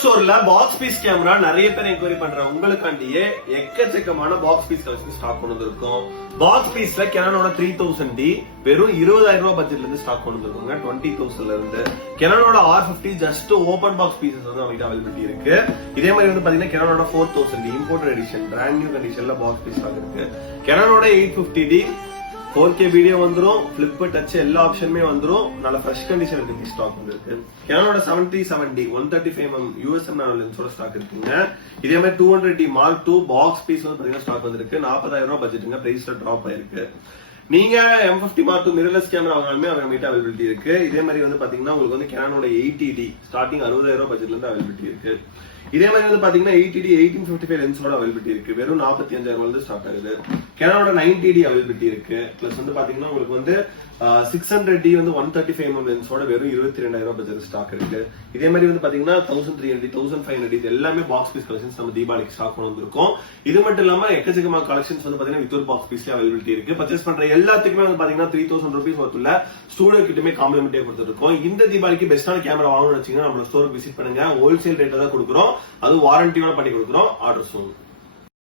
ஸ்டோர்ல box piece camera நிறைய பேர் என்கொயரி பண்ற உங்களுக்காண்டியே எக்கச்சக்கமான பாக்ஸ் பீஸ் கலெக்ஷன் ஸ்டாக் கொண்டு வந்திருக்கோம். பாக்ஸ் பீஸ்ல Canonோட 3000D வெறும் 20000 ரூபாய் பட்ஜெட்ல இருந்து ஸ்டாக் கொண்டு வந்திருக்கோங்க. 20000ல இருந்து Canonோட R50 just open box pieces வந்து நமக்கு அவைலபிலிட்டி இருக்கு. இதே மாதிரி வந்து பாத்தீங்கன்னா Canonோட 4000D imported edition brand new கண்டிஷன்ல பாக்ஸ் பீஸ் ஸ்டாக் இருக்கு. Canonோட 850D 4K வீடியோ வந்துரும், ஃபிளிப் டச் எல்லா ஆப்ஷனுமே வந்துரும். நல்ல ஃப்ரெஷ் கண்டிஷன் இருக்கு ஸ்டாக் வந்துருக்கு. Canonோட 77D 135mm USM லென்ஸோட ஸ்டாக் இருக்குங்க. இதே மாதிரி 200D Mark II box piece வந்து பாத்தீங்கன்னா ஸ்டாக் வந்திருக்கு. 40000 ரூபாய் பட்ஜெட்டுங்க, பிரைஸ்ல டிராப் ஆயிருக்கு. நீங்க M50 Mark II mirrorless camera வாங்கினாலுமே அவங்க அவைலபிலிட்டி இருக்கு. இதே மாதிரி வந்து பாத்தீங்கன்னா உங்களுக்கு வந்து Canonோட 80D ஸ்டார்டிங் 60000 ரூபாய் பட்ஜெட்ல இருந்து அவைலபிலிட்டி இருக்கு. இதே மாதிரி வந்து பாத்தீங்கன்னா 80D 1855 லென்ஸோட அவைலபிலிட்டி இருக்கு. வெறும் 45000 ரூபாயில ஸ்டார்ட் ஆகுது. Canonோட 90D அவைலபிலிட்டி இருக்கு. பிளஸ் வந்து பாத்தீங்கன்னா உங்களுக்கு வந்து 600D வந்து 135mm லென்ஸோட வெறும் 22000 ரூபாய் பட்ஜெட் ஸ்டாக் இருக்கு. இதே மாதிரி வந்து பாத்தீங்கன்னா 1300D 1500D இது எல்லாமே பாக்ஸ் பீஸ் கலெக்ஷன்ஸ் நம்ம தீபாவளிக்கு ஸ்டாக் கொண்டு வந்திருக்கோம். இது மட்டும் இல்லாம எக்கச்சக்கமான கலெக்ஷன்ஸ் வந்து பாத்தீங்கன்னா வித் பாக்ஸ் பீஸ்ல அவைலபிலிட்டி இருக்கு. பர்ச்சேஸ் பண்ற எல்லாத்துக்குமே வந்து பாத்தீங்கன்னா 3000 ரூபீஸ் ஒருத்துல ஸ்டூடியோ கிட்டமே காம்ப்ளிமெண்டே கொடுத்துருக்கோம். இந்த தீபாவளிக்கு பெஸ்டான கேமரா வாங்கணும்னு வச்சீங்கன்னா நம்ம ஸ்டோருக்கு விசிட் பண்ணுங்க. ஹோல்சேல் ரேட்ல தான் கொடுக்குறோம், அது வாரண்டியோட பண்ணி கொடுக்குறோம். ஆர்டர் சொல்லுங்க.